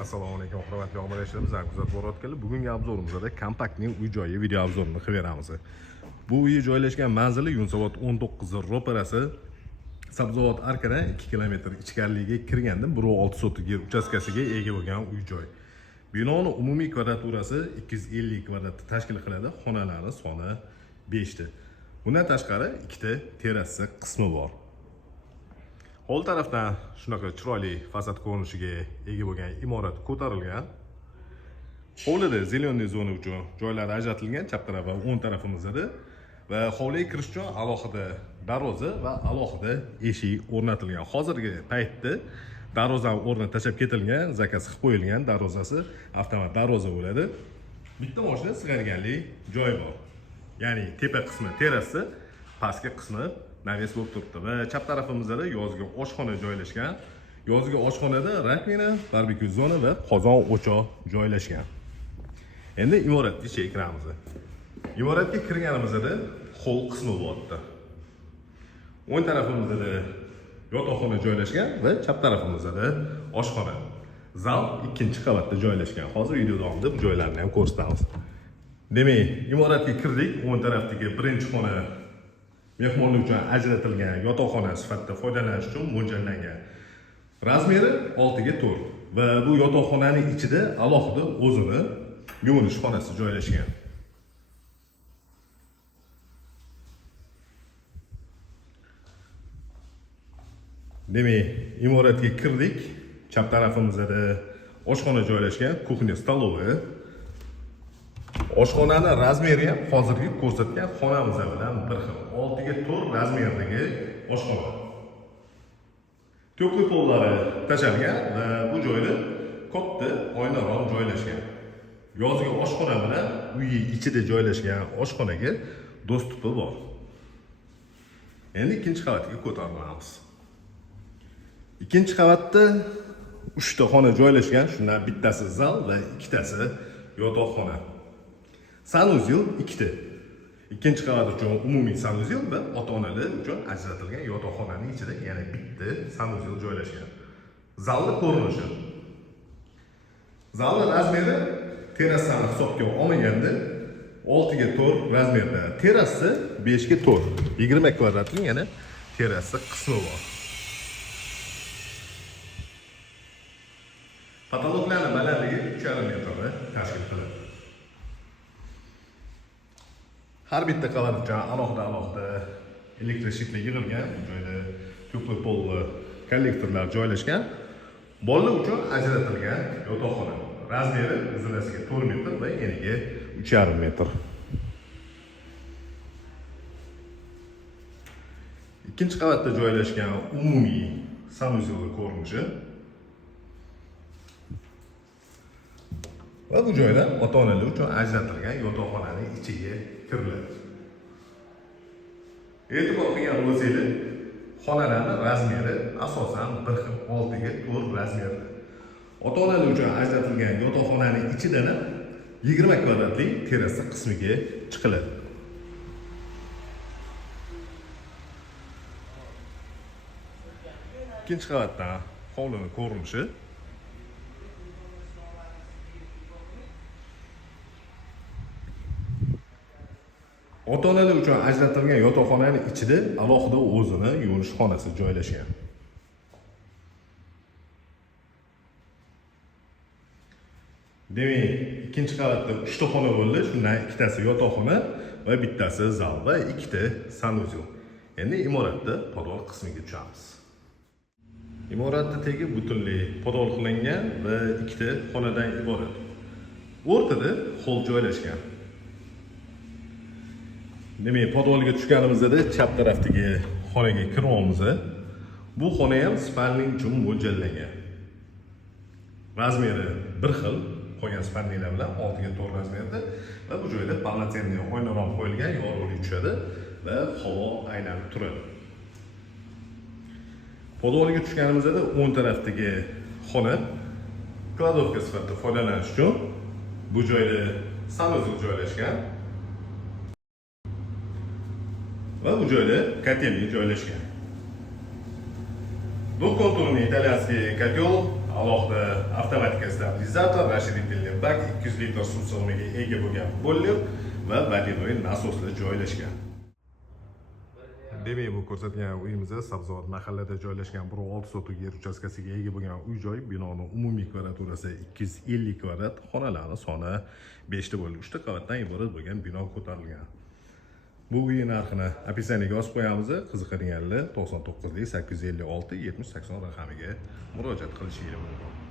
Assalomu alaykum, hurmatli obunachilarimiz. Kuzatib borayotganlar, bugungi obzorimizda kompaktning uy-joyi video obzorini qilib beramiz. Bu uy joylashgan manzili Yunusobod 19 ro'parasi Sabzavot arkadan 2 kilometr ichkariga kirganda 1.6 sotik yer uchastkasiga ega bo'lgan uy-joy. Binoning umumiy kvadraturasi 250 kvadratni tashkil qiladi. Xonalari soni 5 ta. Bundan tashqari 2 ta terrasa qismi bor. Hovli tarafdan shunaqa chiroyli fasad ko'rinishiga ega bo'lgan imorat ko'tarilgan. Hovlida zelyonniy zona uchun joylar ajratilgan, chap taraf va o'ng tarafimizda va hovliga kirish uchun alohida darvoza va alohida eshik o'rnatilgan. Hozirgi paytda darvozani o'rnini tashlab ketilgan, zakaz qilib qo'yilgan darvozasi avtomat darvoza bo'ladi. Bitta mashina sig'arganlik joy bor. Ya'ni tepa qismi terrasa, pastki qismi naves bo'lib turibdi va chap tarafimizda yozgi oshxona joylashgan. Yozgi oshxonada rakvina, barbekyu zona va qozon o'choq joylashgan. Endi imoratga ichiga kiramiz. Imoratga kirganimizda hol qismi bo'lyapti. O'ng tarafimizda yotoqxona joylashgan va chap tarafimizda oshxona. Zal ikkinchi qavatda joylashgan. Hozir video davomida bu joylarni ham ko'rsatamiz. Demak, imoratga kirdik. O'ng tarafdagi birinchi xona mehmonlar uchun ajratilgan yotoqxona sifatida foydalanish uchun mo'ljallangan. Razmeri 6 ga 4 va bu yotoqxonaning ichida alohida o'zini yuvinish xonasi joylashgan. Demak, imoratga kirdik. Chap tarafimizda oshxona joylashgan, kuxnya, stoloviya. Oshxonaning razmeri ham hozirgi ko'rsatgan xonamiz bilan bir xil. 6 ga 4 razmerdagi oshxona. To'qli pollari tashalgan va bu joyda katta oynaron joylashgan. Yozgi oshxona bilan uy ichida joylashgan oshxonaga dostupi bor. Endi ikkinchi qavatga ko'tarilamiz. Ikkinchi qavatda 3 ta xona joylashgan, shundan bittasi zal va ikkitasi yotoqxona. Sanuzel 2 ta. Ikkinchi qavat uchun umumiy sanuzel va ota-onalar uchun ajratilgan yotoqxonaning ichida yana bitta sanuzel joylashgan. Zalning ko'rinishi. Zalning razmeri terrasani hisobga olmaganda 6 ga 4 razmerda. Terrasa 5 ga 4. 20 kvadratning yana terrasa qismi bor. Patologlarning balandligi 3,5 metrni tashkil qiladi. Har bitta qavat uchun alohida elektr shitlar yig'ilgan. Bu joyda to'pli polli kollektorlar joylashgan. Bolalar uchun ajratilgan yotoqxona. Razmeri uzunasiga 4 metr va eniga 3,5 metr. Ikkinchi qavatda joylashgan umumiy sanuzel ko'rinishi. Va bu joyda ota-onalar uchun ajratilgan yotoqxonaning ichiga kiriladi. E'tibor qilgan bo'lsangiz, xonalarning razmeri asosan bir xil 6 ga 4 razmerda. Ota-onalar uchun ajratilgan yotoqxonaning ichidan 20 kvadratlik terrasa qismiga chiqiladi. Ikkinchi qavatdan hovlining ko'rinishi. Ota-onalar uchun ajratilgan yotoqxonaning ichida alohida o'zini yuvinish xonasi joylashgan. Demak, ikkinchi qavatda 3 ta xona bo'ldi. Shundan ikkitasi yotoqxona va bittasi zal va 2 ta sanuzel. Endi imoratda podol qismiga tushamiz. Imoratda tegi butunlay podol qilingan va 2 ta xonadan iborat. O'rtada hol joylashgan. Demak, podolga tushganimizda chap tarafdagi xonaga kiryapmiz. Bu xona ham spalning uchun mo'ljallangan. Razmeri bir xil, qolgan spalnilar bilan 6 ga 4 razmerda va bu joyda polnocenniy oynaron qo'yilgan, yorug'lik tushadi va havo aylanib turadi. Podolga tushganimizda o'ng tarafdagi xona kladovka sifatida foydalanish uchun bu joyda sanuzel joylashgan. Va bu joyda kotelni joylashgan. Do'q konturli italyanskiy kotel alohida avtomatik stabilizator, расширительный bak, 200 litr suv sig'imiga ega bo'lgan boiler va водяной nasoslar joylashgan. Demak, bu ko'rsatilgan uyimizda Sabzavot mahallada joylashgan 1.6 sotuk yer uchastkasiga ega bo'lgan uy-joy. Binoning umumiy kvadraturasi 250 kvadrat, xonalarning soni 5 ta bo'lib, 3 ta qavatdan iborat bo'lgan bino ko'tarilgan. Bu uy narxini описаниеga yozib qo'yamiz. Qiziqadiganlar 99 856 70 80 raqamiga murojaat qilishingiz mumkin.